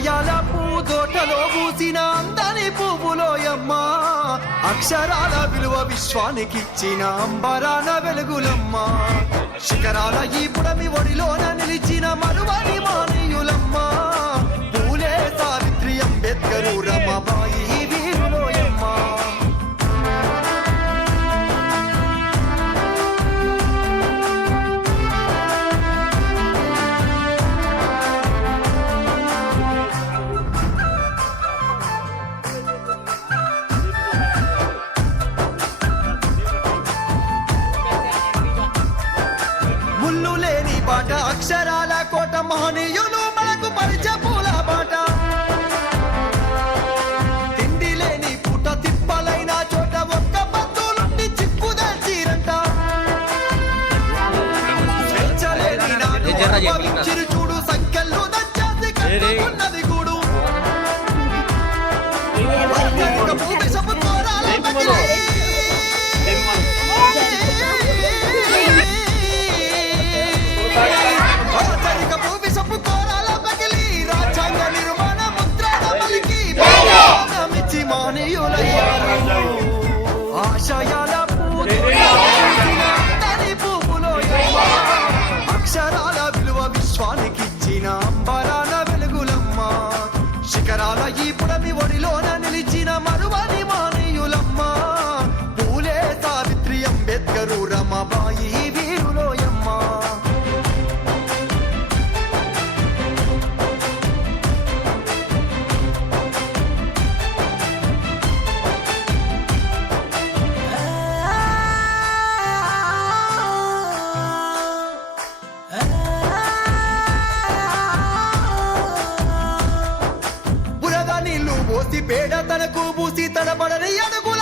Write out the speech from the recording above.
హృదయాల పూదోటలో పూసిన అందని పువ్వులోయమ్మ అక్షరాల విలువ విశ్వానికిచ్చిన అంబరాన వెలుగులమ్మా. శిఖరాల ఈ పుడమి ఒడిలోన నిలిచిన మరువని బాట అక్షరాల కోట మహనీయులు మనకు పరిచ పూల బాట. తిండి లేని పుట తిప్పలైన చోట ఒక్క బంధువులుండి చిక్కుదల్చిరంట స్వేచ్ఛలేని నాడు అక్షరాల విలువ విశ్వానికిచ్చిన అంబరాల వెలుగులమ్మ. శిఖరాల ఈ పుడమి ఒడిలోన నిలిచిన మరువని మానీయులమ్మ. పూలే సావిత్రి అంబేద్కరు రమబాయి పోసి పేడ తనకు పూసి తడబడని అడుగు